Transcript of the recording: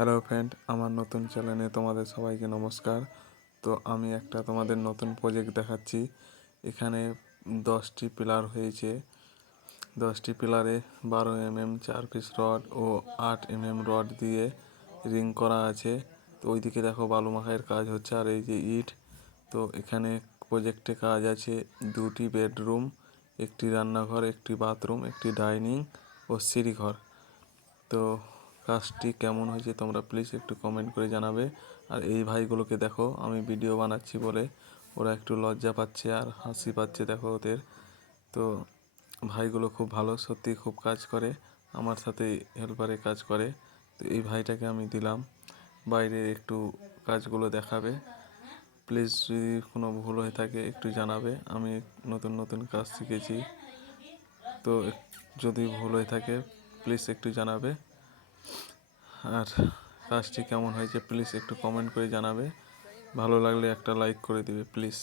Hello friend, আমার নতুন চ্যানেলে তোমাদের সবাইকে নমস্কার। তো আমি একটা তোমাদের নতুন প্রজেক্ট দেখাচ্ছি। এখানে 10টি পিলার হয়েছে। 10টি পিলারে 12 mm 4 পিস রড ও 8 mm রড দিয়ে রিং করা আছে। তো ওইদিকে দেখো বালু মাখাইয়ের কাজ হচ্ছে, আর এই যে ইট। তো এখানে প্রজেক্টে কাজ আছে 2টি বেডরুম, একটি রান্নাঘর, একটি বাথরুম, একটি ডাইনিং ও সিঁড়িঘর। তো কাজটি কেমন হয়েছে তোমরা প্লিজ একটু কমেন্ট করে জানাবে। আর এই ভাইগুলোকে দেখো, আমি ভিডিও বানাচ্ছি বলে ওরা একটু লজ্জা পাচ্ছে আর হাসি পাচ্ছে, দেখো ওদের। তো ভাইগুলো খুব ভালো, সত্যি খুব কাজ করে, আমার সাথে হেল্পারে কাজ করে। তো এই ভাইটাকে আমি দিলাম বাইরে একটু কাজগুলো দেখাবে। প্লিজ যদি কোনো ভুল হয়ে থাকে একটু জানাবে, আমি নতুন নতুন কাজ শিখেছি। তো যদি ভুল হয়ে থাকে প্লিজ একটু জানাবে। আর কাজটি কেমন হয়েছে প্লিজ একটু কমেন্ট করে জানাবে। ভালো লাগলে একটা লাইক করে দিবে প্লিজ।